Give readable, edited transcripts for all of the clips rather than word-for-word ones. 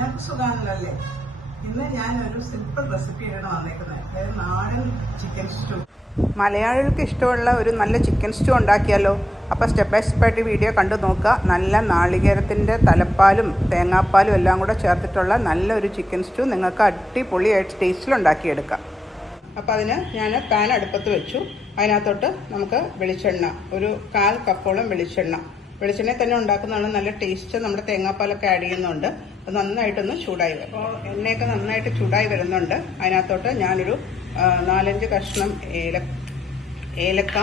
എല്ലാവർക്കും സുഖമാണല്ലേ. ഇന്ന് ഞാനൊരു സിമ്പിൾ റെസിപ്പിയാണ് വന്നേക്കുന്നത്. അതായത് നാടൻ ചിക്കൻ സ്റ്റൂ. മലയാളികൾക്ക് ഇഷ്ടമുള്ള ഒരു നല്ല ചിക്കൻ സ്റ്റൂ ഉണ്ടാക്കിയാലോ. അപ്പോൾ സ്റ്റെപ്പ് ബൈ സ്റ്റെപ്പായിട്ട് വീഡിയോ കണ്ടു നോക്കുക. നല്ല നാളികേരത്തിൻ്റെ തലപ്പാലും തേങ്ങാപ്പാലും എല്ലാം കൂടെ ചേർത്തിട്ടുള്ള നല്ലൊരു ചിക്കൻ സ്റ്റൂ നിങ്ങൾക്ക് അടിപൊളിയായിട്ട് ടേസ്റ്റിലുണ്ടാക്കിയെടുക്കാം. അപ്പോൾ അതിന് ഞാൻ പാൻ അടുപ്പത്ത് വെച്ചു. അതിനകത്തോട്ട് നമുക്ക് വെളിച്ചെണ്ണ, ഒരു 1/4 കപ്പോളം വെളിച്ചെണ്ണ തന്നെ ഉണ്ടാക്കുന്നതാണ് നല്ല ടേസ്റ്റ്. നമ്മുടെ തേങ്ങാപ്പാലൊക്കെ ആഡ് ചെയ്യുന്നുണ്ട്. അത് നന്നായിട്ടൊന്ന് ചൂടായി വരും. അപ്പോൾ എണ്ണയൊക്കെ നന്നായിട്ട് ചൂടായി വരുന്നുണ്ട്. അതിനകത്തോട്ട് ഞാനൊരു 4-5 കഷ്ണം ഏലക്ക,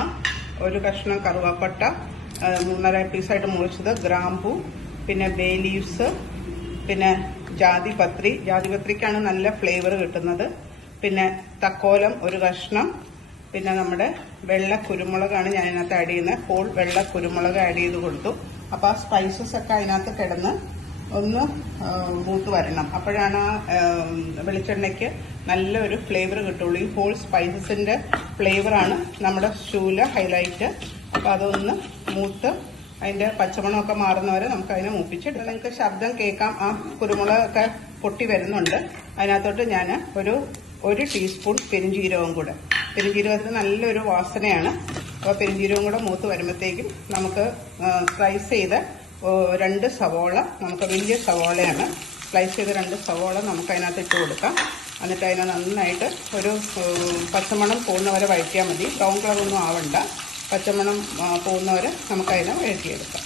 ഒരു കഷ്ണം കറുവാപ്പട്ട, 3.5 പീസായിട്ട് മുറിച്ചത്, ഗ്രാമ്പൂ, പിന്നെ ബേ ലീവ്സ്, പിന്നെ ജാതിപത്രിക്കാണ് നല്ല ഫ്ലേവർ കിട്ടുന്നത്, പിന്നെ തക്കോലം ഒരു കഷ്ണം, പിന്നെ നമ്മുടെ വെള്ള കുരുമുളകാണ് ഞാൻ അതിനകത്ത് ആഡ് ചെയ്യുന്നത്. ഹോൾ വെള്ള കുരുമുളക് ആഡ് ചെയ്ത് കൊടുത്തു. അപ്പോൾ ആ സ്പൈസസ് ഒക്കെ അതിനകത്ത് കിടന്ന് ഒന്ന് മൂത്ത് വരണം. അപ്പോഴാണ് ആ വെളിച്ചെണ്ണയ്ക്ക് നല്ലൊരു ഫ്ലേവർ കിട്ടുള്ളൂ. ഈ ഹോൾ സ്പൈസസിന്റെ ഫ്ലേവറാണ് നമ്മുടെ സ്റ്റൂവിലെ ഹൈലൈറ്റ്. അപ്പോൾ അതൊന്ന് മൂത്ത് അതിന്റെ പച്ചമണമൊക്കെ മാറുന്നവരെ നമുക്ക് അതിനെ മൂപ്പിച്ചെടുക്കാം. നിങ്ങൾക്ക് ശബ്ദം കേൾക്കാം, ആ കുരുമുളകൊക്കെ പൊട്ടി വരുന്നുണ്ട്. അതിനകത്തോട്ട് ഞാൻ ഒരു ടീസ്പൂൺ പെരിഞ്ജീരകത്തിന് നല്ലൊരു വാസനയാണ്. അപ്പോൾ പെരിഞ്ജീരകം കൂടെ മൂത്ത് വരുമ്പോഴത്തേക്കും നമുക്ക് സ്ലൈസ് ചെയ്ത 2 സവോള, നമുക്ക് വലിയ സവോളയാണ്, സ്ലൈസ് ചെയ്ത 2 സവോള നമുക്ക് അതിനകത്ത് ഇട്ട് കൊടുക്കാം. എന്നിട്ട് അതിനെ നന്നായിട്ട് ഒരു പച്ചമണം പോകുന്നവരെ വഴറ്റിയാൽ മതി. ബ്രൗൺ കളറൊന്നും ആവണ്ട, പച്ചമണം പോകുന്നവരെ നമുക്കതിനെ വഴറ്റിയെടുക്കാം.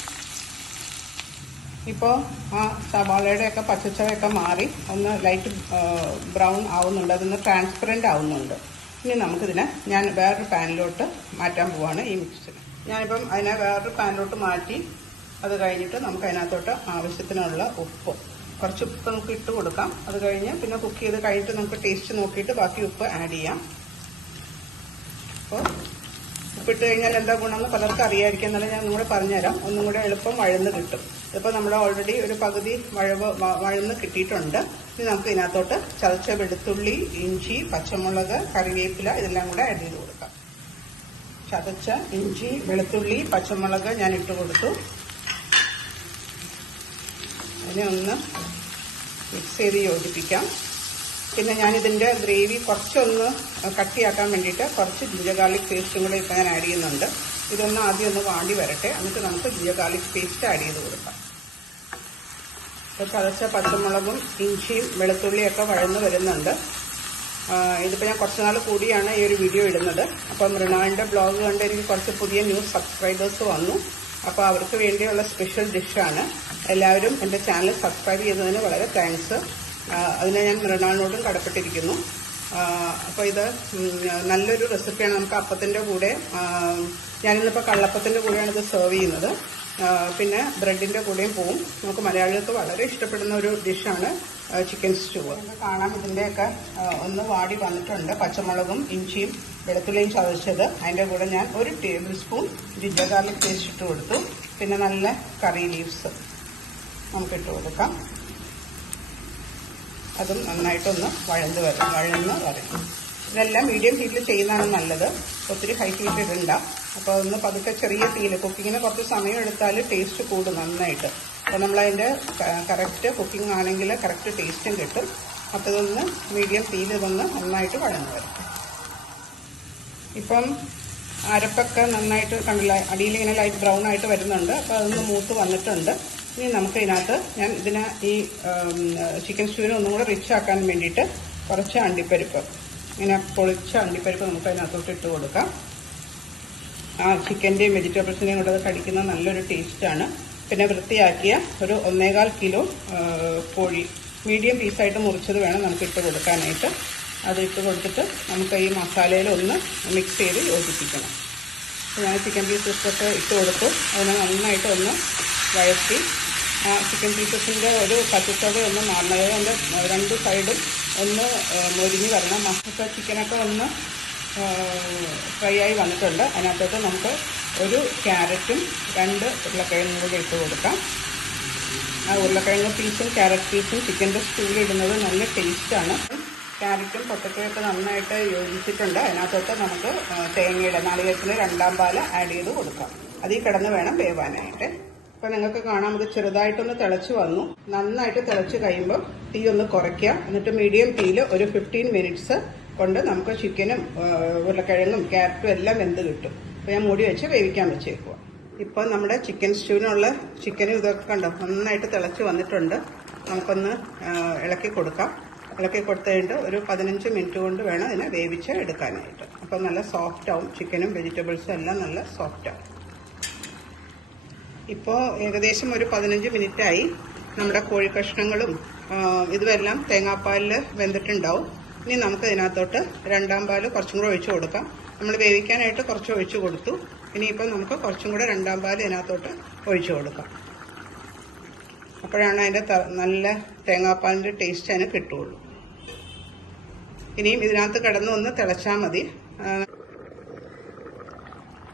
ഇപ്പോൾ ആ സവാളയുടെയൊക്കെ പച്ചച്ചവയൊക്കെ മാറി ഒന്ന് ലൈറ്റ് ബ്രൗൺ ആവുന്നുണ്ട്, അതൊന്ന് ട്രാൻസ്പെറൻ്റ് ആവുന്നുണ്ട്. ഇനി നമുക്കിതിനെ ഞാൻ വേറൊരു പാനിലോട്ട് മാറ്റാൻ പോവാണ്. ഈ മിക്സിന് ഞാനിപ്പം അതിനെ വേറൊരു പാനിലോട്ട് മാറ്റി. അത് കഴിഞ്ഞിട്ട് നമുക്ക് അതിനകത്തോട്ട് ആവശ്യത്തിനുള്ള കുറച്ച് ഉപ്പ് നമുക്ക് ഇട്ട് കൊടുക്കാം. അത് കഴിഞ്ഞ് പിന്നെ കുക്ക് ചെയ്ത് കഴിഞ്ഞിട്ട് നമുക്ക് ടേസ്റ്റ് നോക്കിയിട്ട് ബാക്കി ഉപ്പ് ആഡ് ചെയ്യാം. അപ്പോൾ ഉപ്പിട്ട് കഴിഞ്ഞാൽ എന്താ ഗുണമെന്ന് പലർക്കും അറിയാതിരിക്കും, എന്നാലും ഞാൻ ഒന്നും കൂടെ പറഞ്ഞുതരാം. ഒന്നും കൂടെ എളുപ്പം വഴന്ന് കിട്ടും. ഇതിപ്പോൾ നമ്മൾ ഓൾറെഡി ഒരു പകുതി വഴന്ന് കിട്ടിയിട്ടുണ്ട്. ഇനി നമുക്ക് ഇതിനകത്തോട്ട് ചതച്ച വെളുത്തുള്ളി, ഇഞ്ചി, പച്ചമുളക്, കറിവേപ്പില ഇതെല്ലാം കൂടെ ആഡ് ചെയ്ത് കൊടുക്കാം. ചതച്ച ഇഞ്ചി, വെളുത്തുള്ളി, പച്ചമുളക് ഞാൻ ഇട്ട് കൊടുത്തു. അതിനെ ഒന്ന് മിക്സ് ചെയ്ത് യോജിപ്പിക്കാം. പിന്നെ ഞാനിതിൻ്റെ ഗ്രേവി കുറച്ചൊന്ന് കട്ടിയാക്കാൻ വേണ്ടിയിട്ട് കുറച്ച് ജിഞ്ചർ ഗാർലിക് പേസ്റ്റും കൂടെ ഇപ്പം ഞാൻ ആഡ് ചെയ്യുന്നുണ്ട്. ഇതൊന്ന് ആദ്യം ഒന്ന് വാടി വരട്ടെ, എന്നിട്ട് നമുക്ക് ജിഞ്ചർ ഗാർലിക് പേസ്റ്റ് ആഡ് ചെയ്ത് കൊടുക്കാം. ഇപ്പോൾ ചതച്ച പച്ചമുളകും ഇഞ്ചിയും വെളുത്തുള്ളിയൊക്കെ വഴന്ന് വരുന്നുണ്ട്. ഇതിപ്പോൾ ഞാൻ കുറച്ച് നാൾ കൂടിയാണ് ഈ ഒരു വീഡിയോ ഇടുന്നത്. അപ്പോൾ മൃണാളിൻ്റെ ബ്ലോഗ് കണ്ട് എനിക്ക് കുറച്ച് പുതിയ ന്യൂ സബ്സ്ക്രൈബേഴ്സ് വന്നു. അപ്പോൾ അവർക്ക് വേണ്ടിയുള്ള സ്പെഷ്യൽ ഡിഷാണ്. എല്ലാവരും എൻ്റെ ചാനൽ സബ്സ്ക്രൈബ് ചെയ്തതിന് വളരെ താങ്ക്സ്. അതിനെ ഞാൻ മൃണാളിനോടും കടപ്പെട്ടിരിക്കുന്നു. അപ്പോൾ ഇത് നല്ലൊരു റെസിപ്പിയാണ്. നമുക്ക് അപ്പത്തിൻ്റെ കൂടെ, ഞാനിന്നിപ്പോൾ കള്ളപ്പത്തിൻ്റെ കൂടെയാണ് ഇത് സെർവ് ചെയ്യുന്നത്. പിന്നെ ബ്രെഡിൻ്റെ കൂടെയും പോവും. നമുക്ക് മലയാളികൾക്ക് വളരെ ഇഷ്ടപ്പെടുന്ന ഒരു ഡിഷാണ് ചിക്കൻ സ്റ്റൂ. കാണാം, ഇതിൻ്റെയൊക്കെ ഒന്ന് വാടി വന്നിട്ടുണ്ട്. പച്ചമുളകും ഇഞ്ചിയും വെളുത്തുള്ളിയും ചതച്ചത്, അതിൻ്റെ കൂടെ ഞാൻ 1 table spoon ginger garlic paste ഇട്ട് കൊടുത്തു. പിന്നെ നല്ല കറി ലീവ്സ് നമുക്കിട്ട് കൊടുക്കാം. അതും നന്നായിട്ടൊന്ന് വഴന്ന് വരും. ഇതെല്ലാം മീഡിയം ഹീറ്റിൽ ചെയ്യുന്നതാണ് നല്ലത്. ഒത്തിരി ഹൈ ഹീറ്റ് ഇടണ്ട. അപ്പോൾ അതൊന്ന് പതുക്കെ ചെറിയ തീയിൽ, കുക്കിങ്ങിന് കുറച്ച് സമയം എടുത്താൽ ടേസ്റ്റ് കൂടും നന്നായിട്ട്. അപ്പോൾ നമ്മളതിൻ്റെ കറക്റ്റ് കുക്കിംഗ് ആണെങ്കിൽ കറക്റ്റ് ടേസ്റ്റും കിട്ടും. അപ്പോൾ ഇതൊന്ന് മീഡിയം തീയിൽ ഇതൊന്ന് നന്നായിട്ട് വഴന്ന് വരും. ഇപ്പം അരപ്പൊക്കെ നന്നായിട്ട് കണ്ടില്ല, അടിയിൽ ഇങ്ങനെ ലൈറ്റ് ബ്രൗൺ ആയിട്ട് വരുന്നുണ്ട്. അപ്പോൾ അതൊന്ന് മൂത്ത് വന്നിട്ടുണ്ട്. ഇനി നമുക്ക് ഇതിനകത്ത് ഈ ചിക്കൻ സ്റ്റൂവിനെ ഒന്നും കൂടെ റിച്ച് ആക്കാൻ വേണ്ടിയിട്ട് കുറച്ച് അണ്ടിപ്പരിപ്പ്, ഇങ്ങനെ പൊളിച്ച അണ്ടിപ്പരിപ്പ് നമുക്ക് അതിനകത്തോട്ട് ഇട്ട് കൊടുക്കാം. ആ ചിക്കൻ്റെയും വെജിറ്റബിൾസിൻ്റെയും കൂടെ കടിക്കുന്ന നല്ലൊരു ടേസ്റ്റാണ്. പിന്നെ വൃത്തിയാക്കിയ ഒരു 1.25 കിലോ കോഴി മീഡിയം പീസായിട്ട് മുറിച്ചത് വേണം നമുക്ക് ഇട്ട് കൊടുക്കാനായിട്ട്. അത് ഇട്ട് കൊടുത്തിട്ട് നമുക്ക് ഈ മസാലയിൽ ഒന്ന് മിക്സ് ചെയ്ത് യോജിപ്പിക്കണം. ഞാൻ ചിക്കൻ പീസസൊക്കെ ഇട്ട് കൊടുത്തു. അതിനെ നന്നായിട്ട് ഒന്ന് വഴറ്റി ആ ചിക്കൻ പീസസിൻ്റെ ഒരു പച്ചച്ചോട് ഒന്ന് മാറണത്, അതിൻ്റെ 2 സൈഡും ഒന്ന് മൊരിഞ്ഞ് വരണം. അപ്പോൾ ചിക്കനൊക്കെ ഒന്ന് ഫ്രൈ ആയി വന്നിട്ടുണ്ട്. അതിനകത്തോട്ട് നമുക്ക് 1 ക്യാരറ്റും 2 ഉരുളക്കിഴങ്ങും കൂടി ഇട്ട് കൊടുക്കാം. ആ ഉരുളക്കിഴങ്ങ് പീസും ക്യാരറ്റ് പീസും ചിക്കൻ്റെ സ്റ്റൂവിലിടുന്നത് നല്ല ടേസ്റ്റാണ്. ക്യാരറ്റും പൊട്ടറ്റോയൊക്കെ നന്നായിട്ട് യോജിച്ചിട്ടുണ്ട്. അതിനകത്തോട്ട് നമുക്ക് നാളികേരത്തിന് 2ാം പാൽ ആഡ് ചെയ്ത് കൊടുക്കാം. അതിൽ കിടന്ന് വേണം വേവാനായിട്ട്. അപ്പോൾ നിങ്ങൾക്ക് കാണാം ഇത് ചെറുതായിട്ടൊന്ന് തിളച്ച് വന്നു. നന്നായിട്ട് തിളച്ച് കഴിയുമ്പോൾ തീ ഒന്ന് കുറയ്ക്കുക. എന്നിട്ട് മീഡിയം തീയിൽ ഒരു 15 മിനിറ്റ്സ് കൊണ്ട് നമുക്ക് ചിക്കനും ഉരുളക്കിഴങ്ങും ക്യാരറ്റും എല്ലാം വെന്ത് കിട്ടും. അപ്പോൾ ഞാൻ മൂടി വെച്ച് വേവിക്കാൻ വെച്ചേക്കുക. ഇപ്പോൾ നമ്മുടെ ചിക്കൻ സ്റ്റൂവിനുള്ള ചിക്കനും ഇതൊക്കെ കണ്ടോ നന്നായിട്ട് തിളച്ച് വന്നിട്ടുണ്ട്. നമുക്കൊന്ന് ഇളക്കി കൊടുക്കാം. ഇളക്കി കൊടുത്തു കഴിഞ്ഞിട്ട് ഒരു 15 മിനിറ്റ് കൊണ്ട് വേണം ഇതിനെ വേവിച്ച് എടുക്കാനായിട്ട്. അപ്പോൾ നല്ല സോഫ്റ്റ് ആവും. ചിക്കനും വെജിറ്റബിൾസും എല്ലാം നല്ല സോഫ്റ്റ് ആവും. ഇപ്പോൾ ഏകദേശം ഒരു 15 മിനിറ്റായി. നമ്മുടെ കോഴിക്കഷ്ണങ്ങളും ഇതുമെല്ലാം തേങ്ങാപ്പാലിൽ വെന്തിട്ടുണ്ടാവും. ഇനി നമുക്ക് ഇതിനകത്തോട്ട് രണ്ടാം പാല് കുറച്ചും കൂടെ ഒഴിച്ചു കൊടുക്കാം. നമ്മൾ വേവിക്കാനായിട്ട് കുറച്ച് ഒഴിച്ചു കൊടുത്തു. ഇനിയിപ്പോൾ നമുക്ക് കുറച്ചും കൂടെ രണ്ടാം പാല് ഇതിനകത്തോട്ട് ഒഴിച്ചു കൊടുക്കാം. അപ്പോഴാണ് അതിൻ്റെ നല്ല തേങ്ങാപ്പാലിൻ്റെ ടേസ്റ്റ് അതിന് കിട്ടുകയുള്ളൂ. ഇനിയും ഇതിനകത്ത് കിടന്ന് ഒന്ന് തിളച്ചാൽ മതി.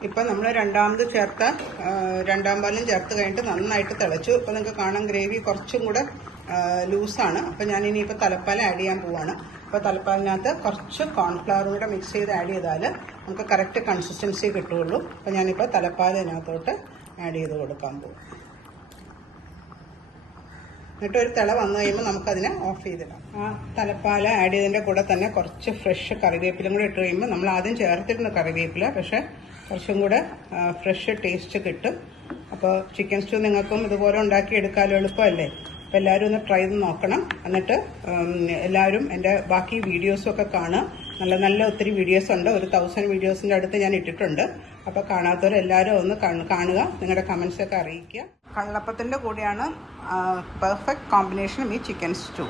ഇപ്പം നമ്മൾ രണ്ടാമത് ചേർത്ത രണ്ടാം പാലും ചേർത്ത് കഴിഞ്ഞിട്ട് നന്നായിട്ട് തിളച്ചു. ഇപ്പോൾ നിങ്ങൾക്ക് കാണാൻ ഗ്രേവി കുറച്ചും കൂടെ ലൂസാണ്. അപ്പോൾ ഞാൻ ഇനിയിപ്പോൾ തലപ്പാൽ ആഡ് ചെയ്യാൻ പോവാണ്. അപ്പോൾ തലപ്പാലിനകത്ത് കുറച്ച് കോൺഫ്ലവറും കൂടെ മിക്സ് ചെയ്ത് ആഡ് ചെയ്താൽ നമുക്ക് കറക്റ്റ് കൺസിസ്റ്റൻസി കിട്ടുകയുള്ളൂ. അപ്പോൾ ഞാനിപ്പോൾ തലപ്പാൽ ഇതിനകത്തോട്ട് ആഡ് ചെയ്ത് കൊടുക്കാൻ പോകും. എന്നിട്ട് ഒരു തിള വന്നു കഴിയുമ്പോൾ നമുക്കതിനെ ഓഫ് ചെയ്തിടാം. ആ തലപ്പാൽ ആഡ് ചെയ്തതിൻ്റെ കൂടെ തന്നെ കുറച്ച് ഫ്രഷ് കറിവേപ്പിലും കൂടെ ഇട്ട് കഴിയുമ്പോൾ നമ്മൾ ആദ്യം ചേർത്തിരുന്ന കറിവേപ്പില പക്ഷേ കുറച്ചും കൂടെ ഫ്രഷ് ടേസ്റ്റ് കിട്ടും. അപ്പോൾ ചിക്കൻ സ്റ്റൂ നിങ്ങൾക്കും ഇതുപോലെ ഉണ്ടാക്കി എടുക്കാമല്ലോ, എളുപ്പമല്ലേ? അപ്പോൾ എല്ലാവരും ഒന്ന് ട്രൈ ചെയ്ത് നോക്കണം. എന്നിട്ട് എല്ലാവരും എൻ്റെ ബാക്കി വീഡിയോസും ഒക്കെ കാണുക. നല്ല നല്ല ഒത്തിരി വീഡിയോസ് ഉണ്ട്. ഒരു 1000 വീഡിയോസിൻ്റെ അടുത്ത് ഞാൻ ഇട്ടിട്ടുണ്ട്. അപ്പോൾ കാണാത്തവരെല്ലാവരും ഒന്ന് കാണുക. നിങ്ങളുടെ കമൻസൊക്കെ അറിയിക്കുക. കള്ളപ്പത്തിൻ്റെ കൂടെയാണ് പെർഫെക്റ്റ് കോമ്പിനേഷനും ഈ ചിക്കൻ സ്റ്റൂ.